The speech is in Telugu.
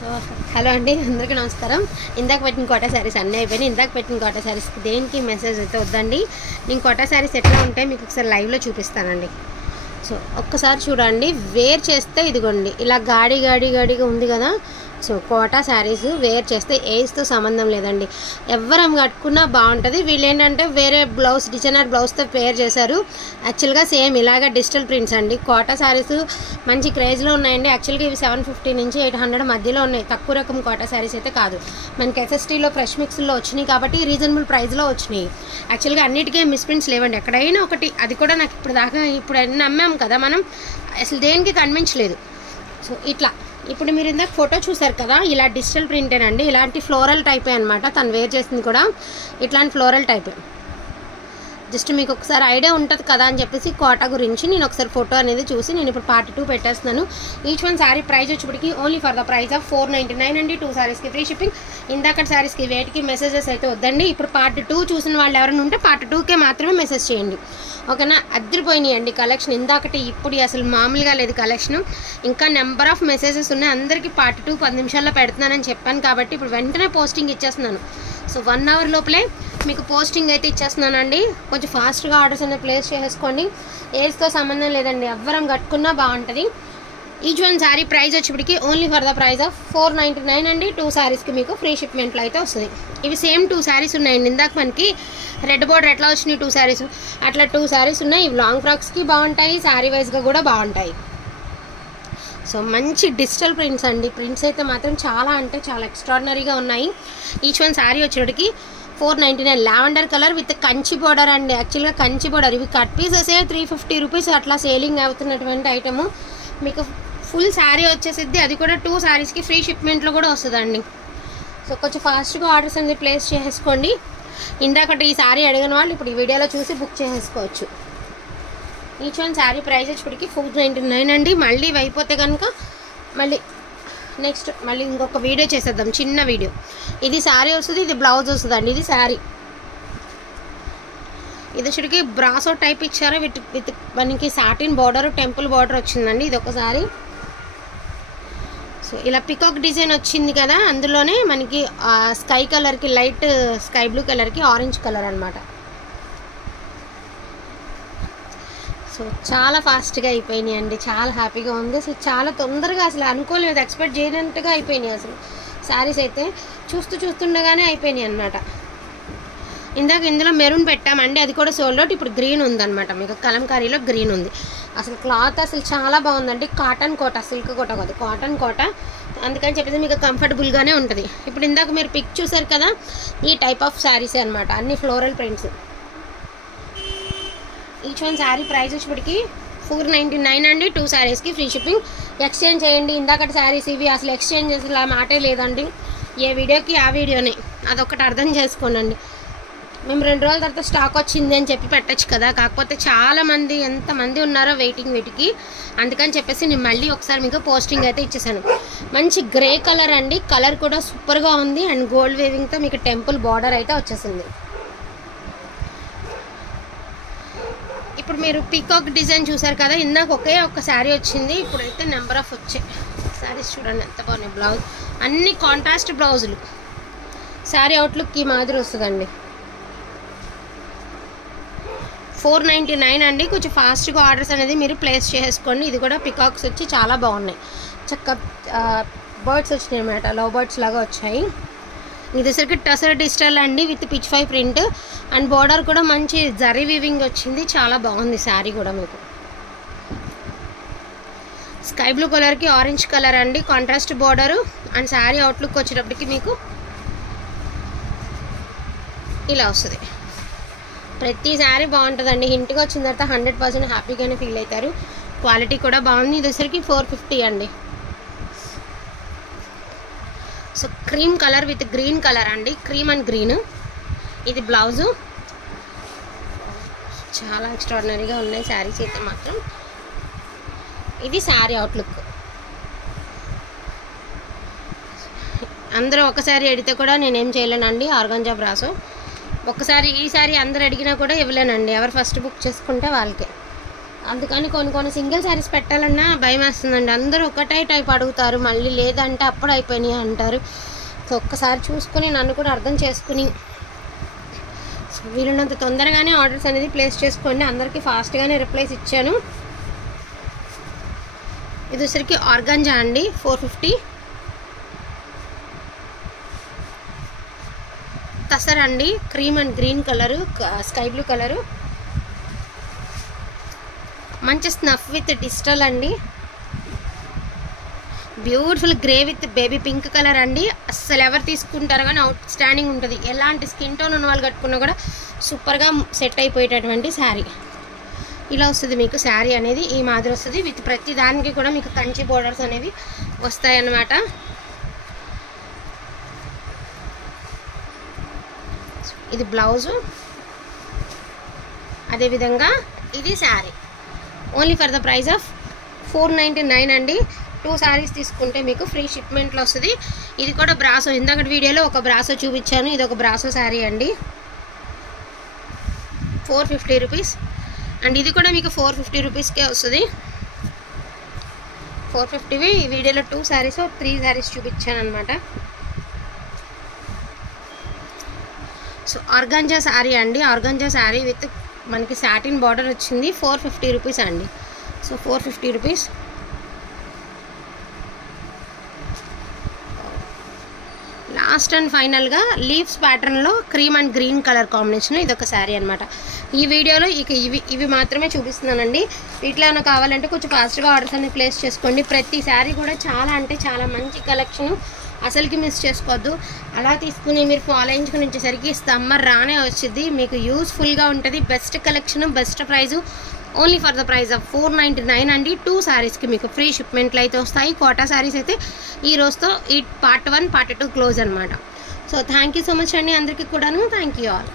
సో హలో అండి, అందరికీ నమస్కారం. ఇందాక పెట్టిన కోటా శారీస్ అన్నీ అయిపోయినాయి. ఇందాక పెట్టిన కోటా శారీస్కి దేనికి మెసేజ్ అయితే వద్దండి. నేను కోటా శారీస్ ఎట్లా ఉంటాయి మీకు ఒకసారి లైవ్లో చూపిస్తానండి. సో ఒక్కసారి చూడండి, వేర్ చేస్తే ఇదిగోండి ఇలా గాడిగా ఉంది కదా. సో కోటా శారీస్ వేర్ చేస్తే ఏజ్తో సంబంధం లేదండి, ఎవరం కట్టుకున్నా బాగుంటుంది. వీళ్ళు ఏంటంటే వేరే బ్లౌజ్ డిజైనర్ బ్లౌజ్తో పేర్ చేశారు. యాక్చువల్గా సేమ్ ఇలాగ డిజిటల్ ప్రింట్స్ అండి. కోటా శారీస్ మంచి క్రేజ్లో ఉన్నాయండి. యాక్చువల్గా ఇవి 750 నుంచి 800 మధ్యలో ఉన్నాయి. తక్కువ రకం కోటా శారీస్ అయితే కాదు. మనకి ఎస్ఎస్టీలో ఫ్రెష్ మిక్స్లో వచ్చినాయి కాబట్టి రీజనబుల్ ప్రైస్లో వచ్చినాయి. యాక్చువల్గా అన్నిటికీ మిస్ప్రింట్స్ లేవండి, ఎక్కడైనా ఒకటి. అది కూడా నాకు ఇప్పుడు అన్నీ నమ్మాం కదా మనం, అసలు దేనికి కనిపించలేదు. సో ఇట్లా ఇప్పుడు మీరు ఇందాక ఫోటో చూసారు కదా, ఇలా డిజిటల్ ప్రింటేనండి. ఇలాంటి ఫ్లోరల్ టైపే అనమాట. తను వేర్ చేసింది కూడా ఇట్లాంటి ఫ్లోరల్ టైపే. జస్ట్ మీకు ఒకసారి ఐడియా ఉంటుంది కదా అని చెప్పేసి కోటా గురించి నేను ఒకసారి ఫోటో అనేది చూసి నేను ఇప్పుడు పార్ట్ 2 పెట్టేస్తున్నాను. ఈచ్ వన్ శారీ ప్రైస్ వచ్చేప్పటికి only for the price of 499 అండి. 2 శారీస్కి ఫ్రీ షిప్పింగ్. ఇందాక శారీస్కి వేటికి మెసేజెస్ అయితే వద్దండి. ఇప్పుడు పార్ట్ 2 చూసిన వాళ్ళు ఎవరైనా ఉంటే పార్ట్ 2కే మాత్రమే మెసేజ్ చేయండి, ఓకేనా. అద్దరిపోయినాయి అండి కలెక్షన్. ఇందాకటి ఇప్పుడు అసలు మామూలుగా లేదు కలెక్షన్. ఇంకా నెంబర్ ఆఫ్ మెసేజెస్ ఉన్నాయి. అందరికీ పార్ట్ 2 10 నిమిషాల్లో పెడుతున్నానని చెప్పాను కాబట్టి ఇప్పుడు వెంటనే పోస్టింగ్ ఇచ్చేస్తున్నాను. సో 1 అవర్ లోపలే మీకు పోస్టింగ్ అయితే ఇచ్చేస్తున్నానండి. కొంచెం ఫాస్ట్గా ఆర్డర్స్ అనేది ప్లేస్ చేసుకోండి. ఏజ్తో సంబంధం లేదండి, ఎవ్వరం కట్టుకున్నా బాగుంటుంది. ఈచ్ వన్ శారీ ప్రైస్ వచ్చేప్పటికి only for the price of 499 అండి. 2 శారీస్కి మీకు ఫ్రీ షిప్మెంట్లో అయితే వస్తుంది. ఇవి సేమ్ 2 శారీస్ ఉన్నాయండి. ఇందాక మనకి రెడ్ బోర్డర్ ఎట్లా వచ్చినాయి 2 శారీస్, అట్లా 2 శారీస్ ఉన్నాయి. ఇవి లాంగ్ ఫ్రాక్స్కి బాగుంటాయి, శారీ వైజ్గా కూడా బాగుంటాయి. సో మంచి డిజిటల్ ప్రింట్స్ అండి. ప్రింట్స్ అయితే మాత్రం చాలా అంటే చాలా ఎక్స్ట్రాడినరీగా ఉన్నాయి. ఈచ్ వన్ శారీ వచ్చేటికి 499. Lavender colour with Kanchi border అండి. యాక్చువల్గా కంచి బోర్డర్ ఇవి కట్ పీసెసే 350 రూపీస్ అట్లా సేలింగ్ అవుతున్నటువంటి ఐటము. మీకు ఫుల్ శారీ వచ్చేసిద్ది, అది కూడా 2 శారీస్కి ఫ్రీ షిప్మెంట్లో కూడా వస్తుందండి. సో కొంచెం ఫాస్ట్గా ఆర్డర్స్ అనేది ప్లేస్ చేసుకోండి. ఇందాకటి ఈ శారీ అడిగిన వాళ్ళు ఇప్పుడు ఈ వీడియోలో చూసి బుక్ చేసుకోవచ్చు. ఈచ్ వన్ శారీ ప్రైస్ వచ్చేప్పటికి 499 అండి. మళ్ళీ అయిపోతే కనుక మళ్ళీ ఇంకొక వీడియో చేసేద్దాం, చిన్న వీడియో. ఇది శారీ వస్తుంది, ఇది బ్లౌజ్ వస్తుంది అండి. ఇది శారీ, ఇది వచ్చేటికి బ్రాసో టైప్ ఇచ్చారు. విత్ మనకి సాటిన్ బార్డర్, టెంపుల్ బార్డర్ వచ్చిందండి. ఇది ఒక శారీ. సో ఇలా పికాక్ డిజైన్ వచ్చింది కదా, అందులోనే మనకి స్కై కలర్కి, లైట్ స్కై బ్లూ కలర్కి ఆరెంజ్ కలర్ అనమాట. సో చాలా ఫాస్ట్గా అయిపోయినాయి అండి, చాలా హ్యాపీగా ఉంది. అసలు చాలా తొందరగా, అసలు అనుకోలేదు, ఎక్స్పెక్ట్ చేయనట్టుగా అయిపోయినాయి అసలు శారీస్ అయితే. చూస్తుండగానే అయిపోయినాయి అనమాట. ఇందాక ఇందులో మెరూన్ పెట్టామండి, అది కూడా సోల్డ్ అవుట్. ఇప్పుడు గ్రీన్ ఉందన్నమాట, మీకు కలంకారీలో గ్రీన్ ఉంది. అసలు క్లాత్ అసలు చాలా బాగుందండి. కాటన్ కోట, సిల్క్ కోట కాదు, కాటన్ కోట. అందుకని చెప్పేసి మీకు కంఫర్టబుల్గానే ఉంటుంది. ఇప్పుడు ఇందాక మీరు పిక్ చూసారు కదా, ఈ టైప్ ఆఫ్ శారీసే అనమాట, అన్ని floral prints. Each one sari price వచ్చేప్పటికి 499 అండి. 2 శారీస్కి ఫ్రీ షిప్పింగ్. ఎక్స్చేంజ్ చేయండి. ఇందాకటి శారీస్ ఇవి అసలు ఎక్స్చేంజ్ చేసి ఆ మాటే లేదండి. ఏ వీడియోకి ఆ వీడియోనే, అదొకటి అర్థం చేసుకోండి. మేము 2 రోజుల తర్వాత స్టాక్ వచ్చింది అని చెప్పి పెట్టచ్చు కదా, కాకపోతే చాలామంది ఎంతమంది ఉన్నారో వెయిటింగ్ వీటికి, అందుకని చెప్పేసి నేను మళ్ళీ ఒకసారి మీకు పోస్టింగ్ అయితే ఇచ్చేసాను. మంచి గ్రే కలర్ అండి, కలర్ కూడా సూపర్గా ఉంది. అండ్ గోల్డ్ వేవింగ్తో మీకు టెంపుల్ బార్డర్ అయితే వచ్చేసింది. ఇప్పుడు మీరు పీకాక్ డిజైన్ చూసారు కదా, ఇందాక ఒక్క శారీ వచ్చింది, ఇప్పుడైతే నెంబర్ ఆఫ్ వచ్చాయి శారీస్. చూడండి ఎంత బాగున్నాయి. బ్లౌజ్ అన్ని కాంట్రాస్ట్ బ్లౌజులు. శారీ అవుట్లుక్ ఈ మాదిరి వస్తుందండి. 499 అండి. కొంచెం ఫాస్ట్గా ఆర్డర్స్ అనేది మీరు ప్లేస్ చేసుకోండి. ఇది కూడా పికాక్స్ వచ్చి చాలా బాగున్నాయి. చక్క బర్డ్స్ వచ్చినాయి అన్నమాట, లవ్ బర్డ్స్ లాగా వచ్చాయి. ఇది వచ్చరికి టసర్ డిజిటల్ అండి with pitch 5 print. And border కూడా మంచి జరీ వీవింగ్ వచ్చింది, చాలా బాగుంది శారీ కూడా. మీకు స్కై బ్లూ కలర్కి ఆరెంజ్ కలర్ అండి, contrast border. And sari outlook వచ్చేటప్పటికి మీకు ఇలా వస్తుంది. ప్రతి శారీ బాగుంటుందండి. ఇంటికి వచ్చిన తర్వాత 100% హ్యాపీగానే ఫీల్ అవుతారు. క్వాలిటీ కూడా బాగుంది. ఇది వచ్చరికి 450 అండి. So cream colour with green colour అండి, క్రీమ్ అండ్ గ్రీన్. ఇది బ్లౌజు. చాలా ఎక్స్ట్రాడినరీగా ఉన్నాయి శారీస్ అయితే మాత్రం. ఇది శారీ అవుట్లుక్. అందరూ ఒకసారి అడిగితే కూడా నేనేం చేయలేనండి, ఆర్గాంజా బ్రాసో. ఒకసారి ఈ శారీ అందరు అడిగినా కూడా ఇవ్వలేనండి, ఎవరు ఫస్ట్ బుక్ చేసుకుంటే వాళ్ళకే. అందుకని కొన్ని సింగిల్ శారీస్ పెట్టాలన్నా భయం వేస్తుందండి. అందరూ ఒకటే టైప్ అడుగుతారు, మళ్ళీ లేదంటే అప్పుడు అయిపోయినాయి అంటారు. సో ఒక్కసారి చూసుకొని నన్ను కూడా అర్థం చేసుకుని సో వీలున్నంత తొందరగానే ఆర్డర్స్ అనేది ప్లేస్ చేసుకోండి. అందరికీ ఫాస్ట్గానే రిప్లైస్ ఇచ్చాను. ఇది వచ్చరికి ఆర్గాంజా అండి, 450. తసర్ అండి, cream and green colour, sky blue colour, మంచి స్నఫ్ విత్ డిజిటల్ అండి, beautiful grey with baby pink colour అండి. అస్సలు ఎవరు తీసుకుంటారో కానీ అవుట్ స్టాండింగ్ ఉంటుంది. ఎలాంటి స్కిన్ టోన్ ఉన్న వాళ్ళు కట్టుకున్నా కూడా సూపర్గా సెట్ అయిపోయేటటువంటి శారీ. ఇలా వస్తుంది మీకు శారీ అనేది, ఈ మాదిరి వస్తుంది. విత్ ప్రతి దానికి కూడా మీకు కంచి బోర్డర్స్ అనేవి వస్తాయన్నమాట. ఇది బ్లౌజు, అదేవిధంగా ఇది sari. Only for the price of 499 అండి. 2 శారీస్ తీసుకుంటే మీకు ఫ్రీ షిప్మెంట్లో వస్తుంది. ఇది కూడా బ్రాసో, ఇందాక వీడియోలో ఒక బ్రాసో చూపించాను, ఇది ఒక బ్రాసో శారీ అండి, 450 రూపీస్. అండ్ ఇది కూడా మీకు 450 రూపీస్కే వస్తుంది. 450వి ఈ వీడియోలో 2 శారీస్ 3 శారీస్ చూపించాను అనమాట. సో ఆర్గాంజా శారీ అండి, ఆర్గాంజా శారీ విత్ మనకి సాటిన్ బార్డర్ వచ్చింది, 450 రూపీస్ అండి. So 450 rupees. లాస్ట్ అండ్ ఫైనల్గా లీవ్స్ ప్యాటర్న్లో cream and green colour combination ఇది ఒక శారీ అనమాట. ఈ వీడియోలో ఇక ఇవి మాత్రమే చూపిస్తున్నానండి. వీటిలో ఏమైనా కావాలంటే కొంచెం ఫాస్ట్గా ఆర్డర్స్ అనేది ప్లేస్ చేసుకోండి. ప్రతి శారీ కూడా చాలా అంటే చాలా మంచి కలెక్షన్, అసలుకి మిస్ చేసుకోవద్దు. అలా తీసుకుని మీరు ఫాలోయించుకుని వచ్చేసరికి సమ్మర్ రానే వచ్చింది, మీకు యూస్ఫుల్గా ఉంటుంది. Best collection, best prize, only for the price of 499 అండి. 2 శారీస్కి మీకు ఫ్రీ షిప్మెంట్లు అయితే వస్తాయి. కోటా శారీస్ అయితే ఈ రోజుతో ఈ పార్ట్ 1 పార్ట్ 2 క్లోజ్ అనమాట. So thank you so much అండి అందరికీ కూడాను. Thank you all.